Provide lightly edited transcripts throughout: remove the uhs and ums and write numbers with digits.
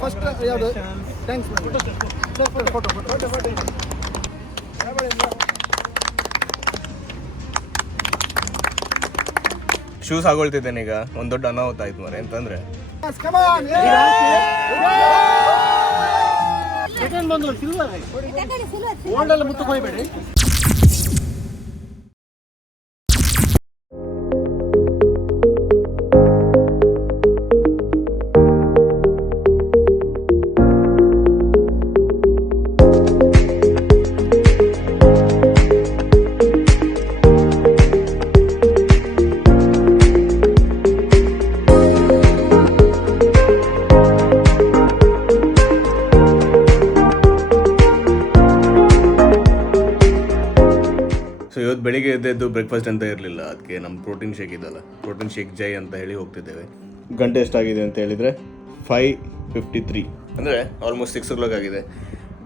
First ಯಾವುದು thanks photo shoes ಹಾಕೊಳ್ತಿದ್ದೇನೆ ಈಗ. ಒಂದು ದೊಡ್ಡ ಅನಾಹುತ ಆಯ್ತು ಮರೆ ಅಂತಂದ್ರೆ ಮುತ್ತು ಹೋಗ್ಬೇಡಿ. ಇವತ್ತು ಬೆಳಿಗ್ಗೆ ಎದ್ದು ಬ್ರೇಕ್ಫಾಸ್ಟ್ ಅಂತ ಇರಲಿಲ್ಲ, ಅದಕ್ಕೆ ನಮ್ಮ ಪ್ರೋಟೀನ್ ಶೇಕ್ ಇದಲ್ಲ, ಪ್ರೋಟೀನ್ ಶೇಕ್ ಜೈ ಅಂತ ಹೇಳಿ ಹೋಗ್ತಿದ್ದೇವೆ. ಗಂಟೆ ಎಷ್ಟಾಗಿದೆ ಅಂತ ಹೇಳಿದರೆ 5:53, ಅಂದರೆ ಆಲ್ಮೋಸ್ಟ್ 6 o'clock ಆಗಿದೆ.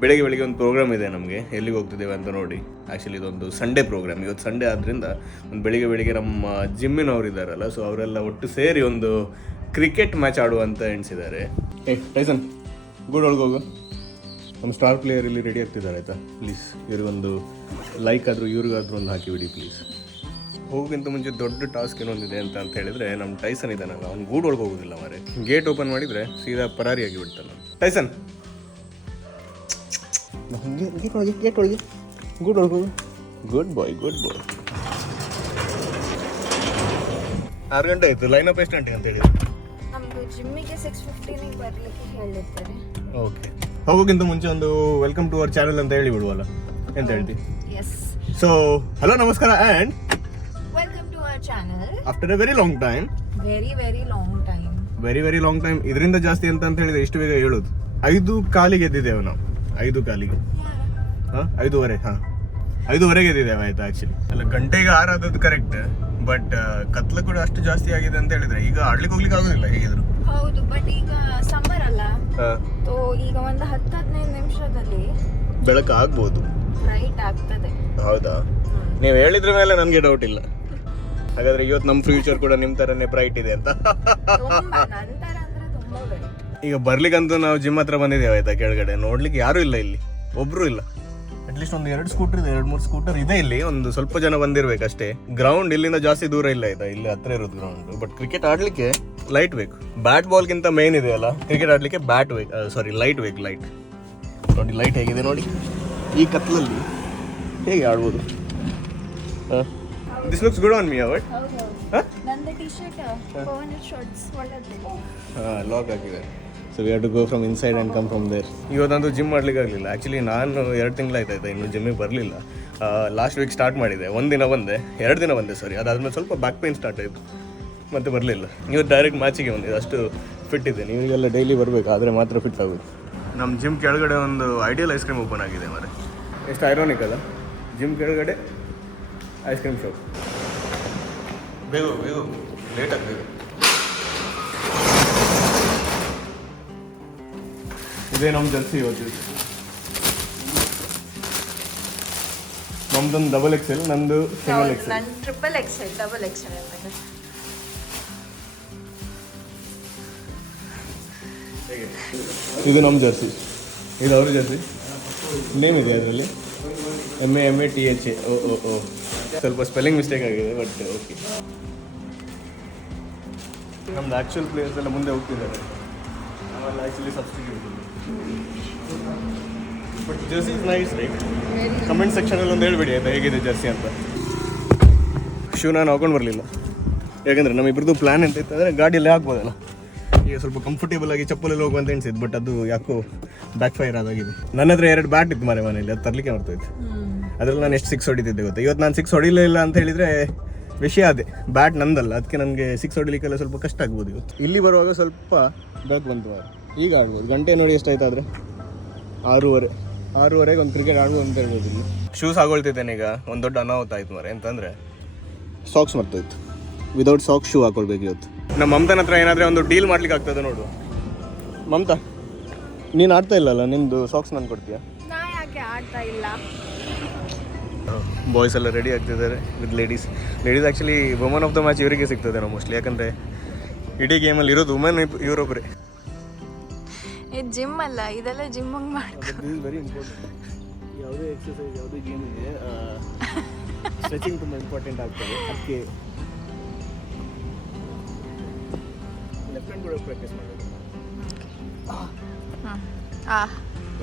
ಬೆಳಿಗ್ಗೆ ಒಂದು ಪ್ರೋಗ್ರಾಮ್ ಇದೆ ನಮಗೆ, ಎಲ್ಲಿಗೆ ಹೋಗ್ತಿದ್ದೇವೆ ಅಂತ ನೋಡಿ. ಆ್ಯಕ್ಚುಲಿ ಇದೊಂದು ಸಂಡೇ ಪ್ರೋಗ್ರಾಮ್, ಇವತ್ತು ಸಂಡೇ ಆದ್ದರಿಂದ ಒಂದು ಬೆಳಿಗ್ಗೆ ನಮ್ಮ ಜಿಮ್ಮಿನವ್ರು ಇದ್ದಾರಲ್ಲ, ಸೊ ಅವರೆಲ್ಲ ಒಟ್ಟು ಸೇರಿ ಒಂದು ಕ್ರಿಕೆಟ್ ಮ್ಯಾಚ್ ಆಡುವಂತ ಎಣಿಸಿದ್ದಾರೆ. ಟೈಸನ್ ಗುಡ್ ಒಳಗೋಗು, ನಮ್ಮ ಸ್ಟಾರ್ ಪ್ಲೇಯರ್ ಇಲ್ಲಿ ರೆಡಿ ಆಗ್ತಿದ್ದಾರೆ ಆಯಿತಾ. ಪ್ಲೀಸ್ ಇವ್ರಿಗೊಂದು ಲೈಕ್ ಆದರೂ ಇವ್ರಿಗಾದ್ರೂ ಒಂದು ಹಾಕಿಬಿಡಿ ಪ್ಲೀಸ್. ಹೋಗೋಕ್ಕಿಂತ ಮುಂಚೆ ದೊಡ್ಡ ಟಾಸ್ಕ್ ಏನೊಂದಿದೆ ಅಂತ ಹೇಳಿದ್ರೆ, ನಮ್ಮ ಟೈಸನ್ ಇದ್ದಾನಲ್ಲ, ಅವ್ನು ಗೂಡ್ ಒಳಗೆ ಹೋಗೋದಿಲ್ಲ ಮಾರೆ. ಗೇಟ್ ಓಪನ್ ಮಾಡಿದರೆ ಸೀದಾ ಪರಾರಿಯಾಗಿ ಬಿಡ್ತಾನೆ. ಟೈಸನ್ ಗೇಟ್ ಒಳಗೆ ಗೂಡ್ ಒಳಗೆ ಹೋಗು. ಗುಡ್ ಬಾಯ್ 6 ಗಂಟೆ ಆಯಿತು. ಲೈನಪ್ ಎಷ್ಟು ಗಂಟೆಗೆ ಅಂತ ಹೇಳಿದ್ರು? ನಮ್ಮದು ಜಿಮ್ಮಿಗೆ 6:15 ಬರಲಿಕ್ಕೆ ಹೇಳಿರ್ತಾರೆ. ಓಕೆ, ಹೋಗೋಕ್ಕಿಂತ ಮುಂಚೆ ಒಂದು ವೆಲ್ಕಮ್ ಟು ಅವರ್ ಚಾನಲ್ ಅಂತ ಹೇಳಿ ಬಿಡುವಲ್ಲ, ಎಂತ ಹೇಳ್ತಿ? ಎಸ್. ಸೊ ಹಲೋ ನಮಸ್ಕಾರ and welcome to our channel after a very long time. Very long time. ಇದರಿಂದ ಜಾಸ್ತಿ ಅಂತ ಹೇಳಿದ್ರೆ ಇಷ್ಟು ಬೇಗ ಹೇಳೋದು. 5 ಕಾಲಿಗೆ ಎದ್ದಿದ್ದೇವೆ ನಾವು. 5 ಕಾಲಿಗೆ 5:30. 5:30 ಎದ್ದಿದ್ದೇವೆ ಆಯ್ತಾ. ಆ್ಯಕ್ಚುಲಿ ಅಲ್ಲ, ಗಂಟೆಗೆ 6 ಆದದ್ದು ಕರೆಕ್ಟ್, ಬಟ್ ಕತ್ಲು ಕೂಡ ಅಷ್ಟು ಜಾಸ್ತಿ ಆಗಿದೆ ಅಂತ ಹೇಳಿದ್ರೆ ಈಗ ಆಡ್ಲಿಕ್ಕೆ ಹೋಗ್ಲಿಕ್ಕೆ ಆಗೋದಿಲ್ಲ ಹೇಗಿದ್ರು. ಹೌದು, ಬಟ್ ಈಗ ಸಮ್ಮರ್ ಅಲ್ಲ, ಸೊ ಈಗ ಒಂದು 10-15 ನಿಮಿಷದಲ್ಲಿ ಬೆಳಕು ಆಗ್ಬೋದು, ರೈಟ್ ಆಗ್ತದೆ. ಹೌದಾ? ನೀವು ಹೇಳಿದ್ರ ಮೇಲೆ ನನಗೆ ಡೌಟ್ ಇಲ್ಲ. ಹಾಗಾದ್ರೆ ಇವತ್ತು ನಮ್ಮ ಫ್ಯೂಚರ್ ಕೂಡ ನಿಮ್ಮ ಥರನೇ ಬ್ರೈಟ್ ಇದೆ ಅಂತ. ನಂತರ ಅಂದ್ರೆ ತುಂಬಾ bright. ಈಗ ಬರ್ಲಿಕ್ಕಂತೂ ನಾವು ಜಿಮ್ ಹತ್ರ ಬಂದಿದ್ದೇವೆ ಆಯ್ತಾ. ಕೆಳಗಡೆ ನೋಡ್ಲಿಕ್ಕೆ ಯಾರೂ ಇಲ್ಲ, ಇಲ್ಲಿ ಒಬ್ರು ಇಲ್ಲ. ಅಟ್ಲೀಸ್ಟ್ ಒಂದು 2 ಸ್ಕೂಟರ್ ಇದೆ, 2-3 ಸ್ಕೂಟರ್ ಇದೆ ಇಲ್ಲಿ. ಒಂದು ಸ್ವಲ್ಪ ಜನ ಬಂದಿರ್ಬೇಕಷ್ಟೇ. ಗ್ರೌಂಡ್ ಇಲ್ಲಿಂದ ಜಾಸ್ತಿ ದೂರ ಇಲ್ಲ ಆಯ್ತಾ, ಇಲ್ಲಿ ಹತ್ರ ಇರೋದು ಗ್ರೌಂಡ್. ಬಟ್ ಕ್ರಿಕೆಟ್ ಆಡ್ಲಿಕ್ಕೆ ಲೈಟ್ ಬೇಕು. ಬ್ಯಾಟ್ ಬಾಲ್ಗಿಂತ ಮೇನ್ ಇದೆ ಅಲ್ಲ, ಕ್ರಿಕೆಟ್ ಆಡ್ಲಿಕ್ಕೆ ಬ್ಯಾಟ್ ಬೇಕು, ಲೈಟ್ ಬೇಕು. ಲೈಟ್ ನೋಡಿ, ಲೈಟ್ ಹೇಗಿದೆ ನೋಡಿ. ಈ ಕತ್ಲಲ್ಲಿ ಹೇಗೆ ಆಡ್ಬೋದು? This looks good on me. ಅವಟ್ ನನ್ನ ಟಿ-ಶರ್ಟ್ ಪವನ್ ಶಾರ್ಟ್ಸ್ ಒಳ್ಳೆದಿದೆ. ಲಾಕ್ ಆಗಿದೆ. So we have to go from inside and come from there. ಇವತ್ತಂತೂ ಜಿಮ್ ಮಾಡ್ಲಿಕ್ಕೆ ಆಗಲಿಲ್ಲ. ಆ್ಯಕ್ಚುಲಿ ನಾನು 2 ತಿಂಗಳಾಯ್ತಾಯ್ತಾ ಇನ್ನು ಜಿಮ್ಮಿಗೆ ಬರಲಿಲ್ಲ. ಲಾಸ್ಟ್ ವೀಕ್ ಸ್ಟಾರ್ಟ್ ಮಾಡಿದೆ, 1 ದಿನ ಬಂದೆ, 2 ದಿನ ಬಂದೆ ಸಾರಿ. ಅದಾದಮೇಲೆ ಸ್ವಲ್ಪ ಬ್ಯಾಕ್ ಪೇನ್ ಸ್ಟಾರ್ಟ್ ಆಯಿತು, ಮತ್ತೆ ಬರಲಿಲ್ಲ. ಇವತ್ತು ಡೈರೆಕ್ಟ್ ಮ್ಯಾಚಿಗೆ ಬಂದಿದೆ, ಅಷ್ಟು ಫಿಟ್ ಇದೆ. ನೀವೆಲ್ಲ ಡೈಲಿ ಬರಬೇಕು, ಆದರೆ ಮಾತ್ರ ಫಿಟ್ ಆಗೋದು. ನಮ್ಮ ಜಿಮ್ ಕೆಳಗಡೆ ಒಂದು ಐಡಿಯಲ್ ಐಸ್ ಕ್ರೀಮ್ ಓಪನ್ ಆಗಿದೆ ಮಾರೆ. ಎಷ್ಟು ಐರಾನಿಕ್ ಅಲ್ಲ, ಜಿಮ್ ಕೆಳಗಡೆ ಐಸ್ ಕ್ರೀಮ್ ಶಾಪ್. ಬೇಗ ಲೇಟ್ ಆಗಬೇಕು. ಇದೇ ನಮ್ಮ ಜರ್ಸಿ ಇವತ್ತು. ನಮ್ದೊಂದು XXL, ನಂದು ಸಿಂಗಲ್ XL. ನನ್ನ XXL, XXL ಅಂತ. ಇದು ನಮ್ಮ ಜರ್ಸಿ, ಇದು ಅವ್ರ ಜರ್ಸಿ. ನೇಮ್ ಇದೆ ಅದರಲ್ಲಿ, MATHA. ಓ ಸ್ವಲ್ಪ ಸ್ಪೆಲ್ಲಿಂಗ್ ಮಿಸ್ಟೇಕ್ ಆಗಿದೆ, ಬಟ್ ಓಕೆ. ನಮ್ದು ಆ್ಯಕ್ಚುಯಲ್ ಪ್ಲೇಯರ್ಸ್ ಎಲ್ಲ ಮುಂದೆ ಹೋಗ್ತಿದ್ದಾರೆ, ಆಮೇಲೆ actually substitute. But Jersey is nice right. Comment ಸೆಕ್ಷನಲ್ಲಿ ಒಂದು ಹೇಳ್ಬಿಡಿ ಆಯಿತಾ, ಹೇಗಿದೆ ಜರ್ಸಿ ಅಂತ. ಶೂ ನಾನು ಹಾಕೊಂಡು ಬರಲಿಲ್ಲ, ಯಾಕಂದರೆ ನಮ್ಮಿಬ್ರದ್ದು ಪ್ಲ್ಯಾನ್ ಅಂತ ಇತ್ತು ಅಂದರೆ ಗಾಡಿಯಲ್ಲೇ ಹಾಕ್ಬೋದಲ್ಲ. ಈಗ ಸ್ವಲ್ಪ ಕಂಫರ್ಟೇಬಲ್ ಆಗಿ ಚಪ್ಪಲಲ್ಲಿ ಹೋಗುವಂತ ಎಣಿಸಿದ್ದು, ಬಟ್ ಅದು ಯಾಕೋ ಬ್ಯಾಕ್ ಫೈರ್ ಆದಾಗಿದೆ. ನನ್ನ ಹತ್ರ 2 ಬ್ಯಾಟ್ ಇತ್ತು ಮನೆಯಲ್ಲಿ, ಅದು ತರಲಿಕ್ಕೆ ಮಾಡ್ತಾಯಿತ್ತು. ಅದರಲ್ಲಿ ನಾನು ಎಷ್ಟು 6 ಹೊಡಿತಿದ್ದೆ ಗೊತ್ತಾ. ಇವತ್ತು ನಾನು 6 ಹೊಡಿಲೇ ಇಲ್ಲ ಅಂತ ಹೇಳಿದರೆ ವಿಷಯ ಅದೇ, ಬ್ಯಾಟ್ ನಂದಲ್ಲ, ಅದಕ್ಕೆ ನನಗೆ 6 ಹೊಡಿಲಿಕ್ಕೆಲ್ಲ ಸ್ವಲ್ಪ ಕಷ್ಟ ಆಗ್ಬೋದು ಇವತ್ತು. ಇಲ್ಲಿ ಬರುವಾಗ ಸ್ವಲ್ಪ ಬೆಳಕು ಬಂತು, ಈಗ ಆಡ್ಬೋದು. ಗಂಟೆ ನೋಡಿ ಎಷ್ಟಾಯ್ತು ಆದರೆ 6:30 ಒಂದು ಕ್ರಿಕೆಟ್ ಆಡ್ಬೋದು ಅಂತ ಹೇಳ್ಬೋದು. ಇಲ್ಲಿ ಶೂಸ್ ಹಾಕೊಳ್ತಿದ್ದೇನೆ ಈಗ. ಒಂದು ದೊಡ್ಡ ಅನಾಹುತ ಆಯ್ತು ಮಾರೆ, ಅಂತಂದರೆ ಸಾಕ್ಸ್ ಮರ್ತೋಯ್ತು. ವಿದೌಟ್ ಸಾಕ್ಸ್ ಶೂ ಹಾಕೊಳ್ಬೇಕು ಇವತ್ತು. ನಮ್ಮ ಮಮತಾನ ಹತ್ರ ಏನಾದರೆ ಒಂದು ಡೀಲ್ ಮಾಡ್ಲಿಕ್ಕೆ ಆಗ್ತದೆ ನೋಡು. ಮಮತಾ, ನೀನು ಆಡ್ತಾ ಇಲ್ಲಲ್ಲ, ನಿಮ್ಮದು ಸಾಕ್ಸ್ ನಾನು ಕೊಡ್ತೀಯಾ? ನಾ ಯಾಕೆ ಆಡ್ತಾ ಇಲ್ಲ. ಬಾಯ್ಸ್ ಎಲ್ಲ ರೆಡಿ ಆಗ್ತಿದ್ದಾರೆ with ladies. Actually woman of the match ಇವರಿಗೆ ಸಿಗ್ತದೆ ನಾವು ಮೋಸ್ಟ್ಲಿ, ಯಾಕಂದರೆ ಇಡೀ ಗೇಮಲ್ಲಿ ಇರೋದು ವುಮೆನ್ ಇವರೊಬ್ಬರೇ. ಇದು ಜಿಮ್ ಅಲ್ಲ, ಇದೆಲ್ಲ ಜಿಮ್ ಹಂಗೆ ಮಾಡ್ಕೊ. Very important. ಯಾವುದೇ ಎಕ್ಸಸೈಸ್ ಯಾವುದೇ ಗೇಮಿಗೆ ಸ್ಟ್ರೆಚಿಂಗ್ ತುಂಬ ಇಂಪಾರ್ಟೆಂಟ್ ಆಗ್ತದೆ. ಅದಕ್ಕೆ ಲೆಫ್ಟ್ ಹ್ಯಾಂಡ್ ಕೂಡ ಪ್ರಾಕ್ಟೀಸ್ ಮಾಡೋದು.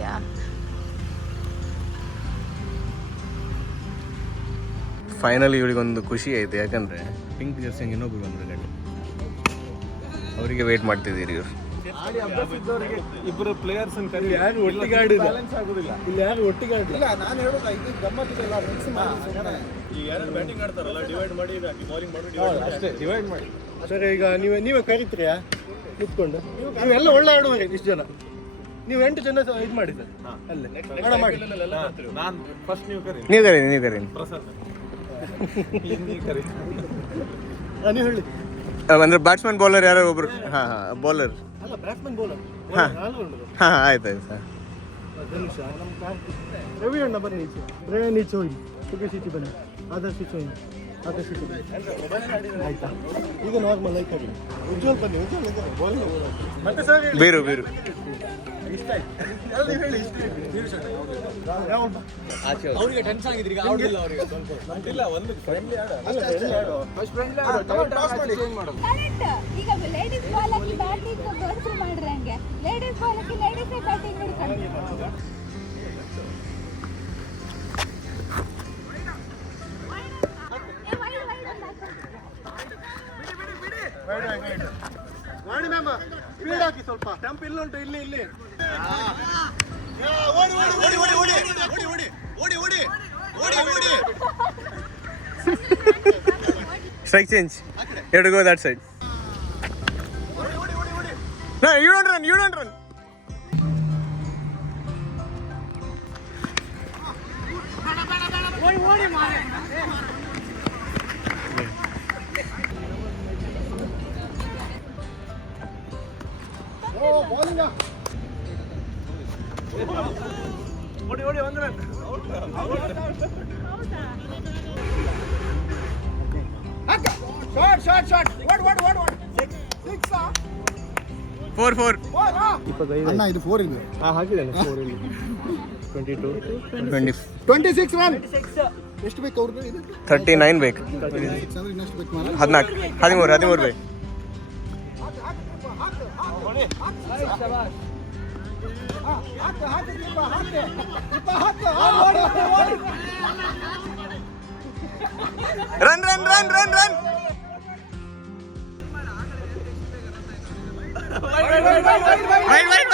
ಯಾ ಫೈನಲಿ ಇವಳಿಗೊಂದು ಖುಷಿ ಆಯಿತು, ಯಾಕಂದರೆ ಪಿಂಕ್ ಜರ್ಸಿಂಗ್ ಇನ್ನೊಬ್ರು ಬಂದರು ಗಂಡು. ಅವರಿಗೆ ವೇಟ್ ಮಾಡ್ತಿದ್ದೀರಿ ಇವರು. ಇಬ್ಬರು ಪ್ಲೇಯರ್ಸ್ ಯಾರು ಒಟ್ಟಿಗೆ ಆಡಿಲ್ಲ, ಆಗುದಿಲ್ಲ. ಇಲ್ಲಿ ಯಾರು ಒಟ್ಟಿಗೆ ಆಡಿಲ್ಲ. ನಾನು ಹೇಳೋದು ಇದು ಗಮ್ಮತ್ತಿದೆಲ್ಲ ಮಿಕ್ಸ್ ಮಾಡಿ ಈಗ ಯಾರು ಬ್ಯಾಟಿಂಗ್ ಆಡ್ತಾರಲ್ಲ ಡಿವೈಡ್ ಮಾಡಿ ಬೌಲಿಂಗ್ ಮಾಡಿ ಅಷ್ಟೇ ಡಿವೈಡ್ ಮಾಡಿ. ಸರ್ ಈಗ ನೀವೇ ಕರೀತೀರಾ ನಿಂತ್ಕೊಂಡು? ನೀವೆಲ್ಲ ಒಳ್ಳೆ ಆಡುವರೆ ಇಷ್ಟು ಜನ, ನೀವು 8 ಜನ ಇದು ಮಾಡಿ ಸರ್ ಅಲ್ಲೇ ಹಣ ಮಾಡಿ. ನಾನು ಫಸ್ಟ್ ನೀವು ಕರಿ. ನೀವು ಕರೀನಿ ಪ್ರಸಾದ್ ನೀವು ಕರಿ. ನೀವು ಹೇಳಿ. ಅಂದರೆ ಬ್ಯಾಟ್ಸ್ಮನ್ ಬೌಲರ್ ಯಾರೋ ಒಬ್ರು. ಹಾಂ ಬೌಲರ್ ಅಲ್ಲ, ಬ್ಯಾಟ್ಸ್ಮನ್ ಬೌಲರ್. ಹಾಂ ಆಯ್ತು ಸರ್. ಧನುಷ ನಮ್ಮ ರವಿ ಅಣ್ಣ ಬನ್ನಿ ಈಚೆ, ರೇವನ್ ಈಚೆ ಹೋಗಿ, ಸುಖೇಶ್ ಈಚೆ ಬನ್ನಿ, ಆದರ್ಶ್ ಈಚೆ ಹೋಗಿ, ಆದರ್ಶ್ ಈಚೆ ಬನ್ನಿ. ಆಯ್ತಾ? ಈಗ ನಾರ್ಮಲ್ ಆಯ್ತು. ಉಜ್ವಲ್ ಬನ್ನಿ, ಮತ್ತೆ ಸರ್ ಬೀರು ಇಷ್ಟ ಆಯ್ತು ಹೇಳಿ. ಇಷ್ಟ ಅವರಿಗೆ ಟೆನ್ಷನ್ ಆಗಿದ್ರಿ, ಈಗ ಆಡಿಲ್ಲ ಅವರಿಗೆ ಸ್ವಲ್ಪ ಇಲ್ಲ ಒಂದು ಫ್ರೆಂಡ್ಲಿ ಫಸ್ಟ್ ಫ್ರೆಂಡ್ಲಿ ಚೇಂಜ್ ಮಾಡೋದು. ಈಗ ಲೇಡೀಸ್ ಬಾಲ್ ಹಾಕಿ ಬ್ಯಾಟಿಂಗ್ ಗರ್ಲ್ಸ್ ಮಾಡ್ರಿ, ಹಂಗೆ ಲೇಡೀಸ್ ಬಾಲ್ ಹಾಕಿ ಲೇಡೀಸ್ ಬ್ಯಾಟಿಂಗ್ ಹಿಡ್ಕೊಂಡು ಮಾಡಿ ಮ್ಯಾಮ್, ಸ್ಪೀಡ್ ಹಾಕಿ ಸ್ವಲ್ಪ. ಸ್ಟಂಪ್ ಇಲ್ಲುಂಟು, ಇಲ್ಲಿ strike change. You have to go that side. No, you don't run. ಓಡಿ ಒಂದು ರನ್. ಶಾರ್ಟ್ ಓಡ್ 4 ಅಣ್ಣ ಇದು 4 ಇದೆ. ಹಾಕಿದ್ದೇನೆ 4 ಇಲ್ಲಿ. 22 26 ರನ್. ಎಷ್ಟು ಬೇಕು ಅವ್ರಿಗೆ? ಇದು 39 ಬೇಕು. 36 ಅಂದ್ರೆ ಇನ್ನಷ್ಟು ಬೇಕು ಮಾರ. 13 ಬೇಕು. Run Wait.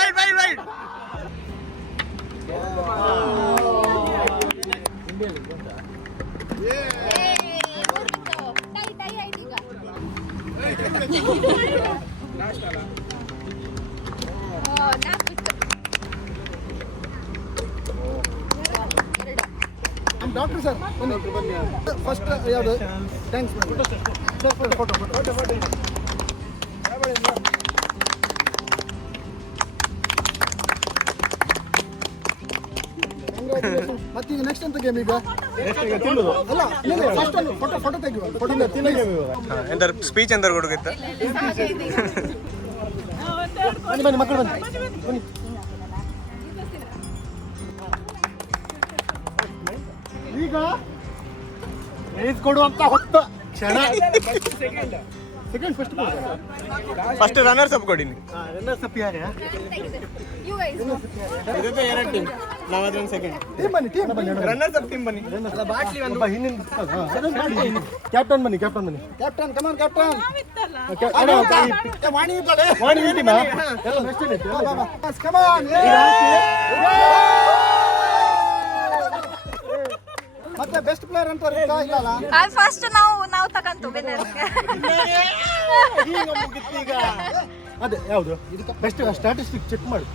ಟೈ ಆಯ್ತು ಈಗ. ನಮ್ಮ ಡಾಕ್ಟರ್ ಸರ್ ಬನ್ನಿ. ಫಸ್ಟ್ ಯಾವುದು? Thanks sir. ಫೋಟೋ ಮತ್ತೀಗ ನೆಕ್ಸ್ಟ್ ಅಂತ ಗೇಮ್ ಈಗ ಅಲ್ಲ, ಫಸ್ಟ್ ಒಂದು ಫೋಟೋ ತೆಗೆಯುವ. ಎಂತ ಸ್ಪೀಚ್ ಅಂತ ಕೊಡುಗಿತ್ತ? ಬನ್ನಿ ಮಕ್ಕಳು ಬನ್ನಿ. ಈಗ ಪ್ರೈಸ್ ಕೊಡುವಂತ ಹೊತ್ತ ಕ್ಷಣ. ಸೆಕೆಂಡ್ ಫಸ್ಟ್ ರನ್ನರ್ಸ್ ಅಪ್ ಕೊಡಿನಿ. ರನ್ನರ್ಸ್ ಅಪ್ ಯಾರು? You guys. ಇದಕ್ಕೆ 2 ಟೀಮ್, ನಾವದೊಂದು ಸೆಕೆಂಡ್ ಟೀಮ್ ಬನ್ನಿ. ರನ್ನರ್ಸ್ ಅಪ್ ಟೀಮ್ ಬನ್ನಿ. ಬಾಟ್ಲಿ ಒಂದು ಹಿಂದಿನ ಕ್ಯಾಪ್ಟನ್ ಬನ್ನಿ. ಕ್ಯಾಪ್ಟನ್ ಕಮಾನ್ ಕ್ಯಾಪ್ಟನ್. ವಾಣಿ ಇದ್ದಾಳೆ. ವಾಣಿ ಟೀಮ್ ಎಲ್ಲ ನೆಕ್ಸ್ಟ್ ಇದೆ. ಕಮಾನ್. ಮತ್ತೆ ಬೆಸ್ಟ್ ಪ್ಲೇಯರ್ ಅಂತ ಇಲ್ಲಲ್ಲ. ಫಸ್ಟ್ ನಾವು ತಕಂತು ವಿನ್ನರ್. ಈಗ ಮುಗಿತು ಈಗ. ಅದೇ ಯಾವುದು ಬೆಸ್ಟ್ ಸ್ಟ್ಯಾಟಿಸ್ಟಿಕ್ಸ್ ಚೆಕ್ ಮಾಡಿ.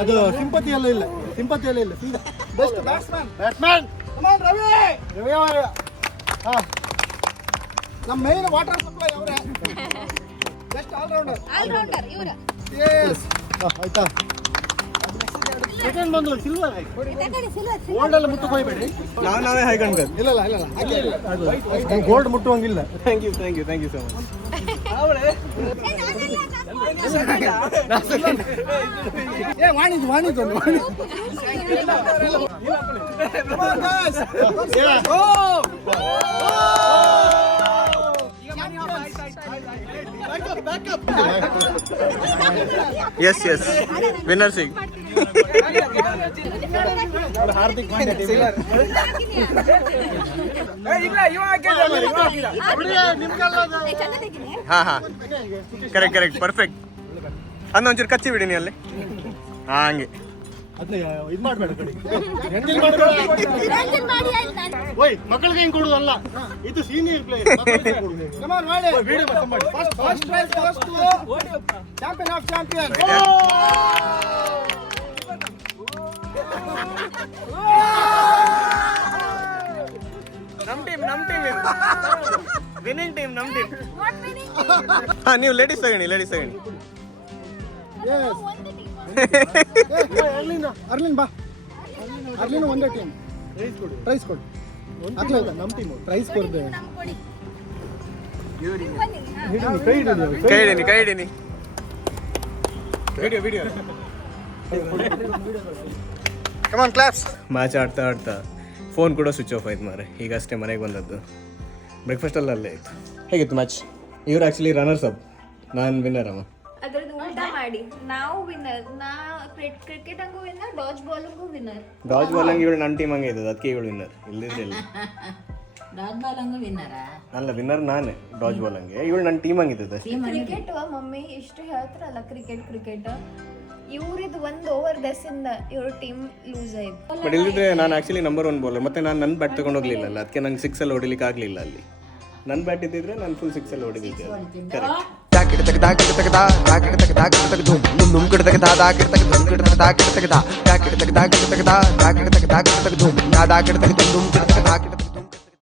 ಅಲ್ಲ ಅದು ಸಿಂಪತಿ ಎಲ್ಲ ಇಲ್ಲ. ಬೆಸ್ಟ್ ಬ್ಯಾಟ್ಸ್ಮನ್ ಕಮಾನ್ ರವಿ ಅವರೇ. ಹಾ, ನಮ್ಮ ಮೇನ್ ವಾಟರ್ ಸಪ್ಲೈ ಅವರೇ. ಬೆಸ್ಟ್ ಆಲ್ರೌಂಡರ್ ಇವರು ಎಸ್. ಆಯ್ತಾ? ಸೆಕೆಂಡ್ ಬಂದು ಸಿಲ್ವರ್ ತಗೊಳ್ಳಿ ಸಿಲ್ವರ್ ಗೋಲ್ಡ್ ಎಲ್ಲ ಮುಟ್ಟು ಹೋಗ್ಬೇಡಿ. ನಾವೇ ಹಾಕೊಂಡ್ಬೇಕು. ಇಲ್ಲ ಹಾಗೆ ಗೋಲ್ಡ್ ಮುಟ್ಟುವಂಗಿಲ್ಲ. Thank you so much. ವಾಣಿಜ್ಯ ಎಸ್ ವಿನ್ನರ್ ಸಿಗ್. ಹಾರ್ದಿಕ್ ಪಾಂಡ್ಯ ಹಾ ಕರೆಕ್ಟ್ ಪರ್ಫೆಕ್ಟ್. ಅಂದ ಒಂಚೂರು ಕಚ್ಚಿ ಬಿಡಿ ನೀ ಅಲ್ಲಿ. ಹಂಗೆ ಅದನ್ನ ಇದು ಮಾಡಬೇಡ ಕಡೆ. ನಿರಂಜನ್ ಮಾಡಿ ಆಯ್ತು ನಾನು ಓಯ್ ಮಕ್ಕಳಿಗೆ ಹಿಂಗ್ ಕೊಡುದಲ್ಲ, ಇದು senior player. First prize goes to champion of champion. ನಮ್ ಟೀಮ್ ವಿನ್ನಿಂಗ್ ಟೀಮ್ ನಮ್ ಟೀಮ್. ವಾಟ್ ವಿನಿಂಗ್ ಹಾ ನೀವು ಲೇಡೀಸ್ ತಗೊಳ್ಳಿ. Yes. ಒಂದು ಟೀಮ್ ಅರ್ಲಿನ್ ಬಾ. ಅರ್ಲಿನ್ ಒಂದೇ ಟೀಮ್. ಪ್ರೈಸ್ ಕೊಡು. ಆಗ್ಲಿಲ್ಲ ನಮ್ಮ ಟೀಮ್ ಪ್ರೈಸ್ ಕೊಡ್ದೆ. ನಮ್ ಕೊಡಿ ಕೈ ಹಿಡೀನಿ. ಕಮಾನ್ ಕ್ಲಾಪ್ಸ್. ಮ್ಯಾಚ್ ಆಡ್ತಾ ಫೋನ್ ಕೂಡ ಸ್ವಿಚ್ ಆಫ್ ಆಯ್ತು ಮಾರೆ. ಈಗಷ್ಟೇ ಮನೆಗೆ ಬಂದದ್ದು. ಬ್ರೇಕ್ಫಾಸ್ಟಲ್ಲಿ ಅಲ್ಲೇ ಆಯ್ತು. ಹೇಗಿತ್ತು ಮ್ಯಾಚ್? ಇವ್ರು ಆ್ಯಕ್ಚುಲಿ ರನ್ನರ್ಸ್ ಅಪ್, ನಾನು ವಿನ್ನರ್ ಅವ. ಅದ್ರದ್ದು ಊಟ ಮಾಡಿ ನಾವು ವಿನ್ನರ್. ಕ್ರಿಕೆಟ್ ಹಂಗೂ ವಿನ್ನರ್, ಡಾಜ್ ಬಾಲಿಂಗು ವಿನ್ನರ್. ಡಾಜ್ ಬಾಲಂಗ್ ಇವಳು ನನ್ನ ಟೀಮ್ ಹಂಗೆ ಇದ್ದದ್ದು, ಅದಕ್ಕೆ ಇವಳು ವಿನ್ನರ್. ಇಲ್ಲದಿದ್ರೆ ಡಾಟ್ ಬಾಲ್ ಹಂಗೂ ವಿನ್ನರಾ? ಅಲ್ಲ, ವಿನ್ನರ್ ನಾನೇ ಡಾಜ್ ಬಾಲಂಗೆ. ಇವಳು ನನ್ನ ಟೀಮ್ ಹಂಗಿದ್ದದ್ದು. ಕ್ರಿಕೆಟ್ ಮಮ್ಮಿ ಇಷ್ಟು ಹೇಳ್ತಾರಲ್ಲ, ಕ್ರಿಕೆಟ್ ಇವ್ರಿದ್ದು 1 ಓವರ್ ಡೆಸ್ಸಿಂದ ಇವ್ರ ಟೀಮ್ ಲೂಸ್ ಆಯ್ತು. ಬಟ್ ಇಲ್ಲದಿದ್ರೆ ನಾನು ಆ್ಯಕ್ಚುಲಿ ನಂಬರ್ 1 ಬೌಲರ್. ಮತ್ತೆ ನಾನು ನನ್ನ ಬ್ಯಾಟ್ ತಗೊಂಡು ಹೋಗ್ಲಿಲ್ಲ ಅಲ್ಲ, ಅದಕ್ಕೆ ನಂಗೆ 6 ಅಲ್ಲಿ ಹೊಡಿಲಿಕ್ಕೆ ಆಗಲಿಲ್ಲ. ಅಲ್ಲಿ ನನ್ನ ಬ್ಯಾಟ್ ಇದ್ದಿದ್ರೆ ನಾನು ಫುಲ್ 6 ಅಲ್ಲಿ ಹೊಡಿದಿದ್ದೆ. ಕರೆಕ್ಟ್. ದಾಕಿಡ ತಗ ದಾಕಿಡ ತಗದ ದಾಕಿಡ ತಗ ದಾಕಿಡ ತಗ ದುಮ್ ದುಮ್ ದುಮ್ ಕಿಡ ತಗದ ದಾಕಿಡ ತಗ ದುಮ್ ಕಿಡ ತಗ ದಾಕಿಡ ತಗದ ದಾಕಿಡ ತಗ ದಾಕಿಡ ತಗದ ದಾಕಿಡ ತಗ ದಾಕಿಡ ತಗ ದುಮ್ ನಾ ದಾಕಿಡ ತಗ ದುಮ್ ದುಮ್ ಕಿಡ ತಗ ದಾಕಿಡ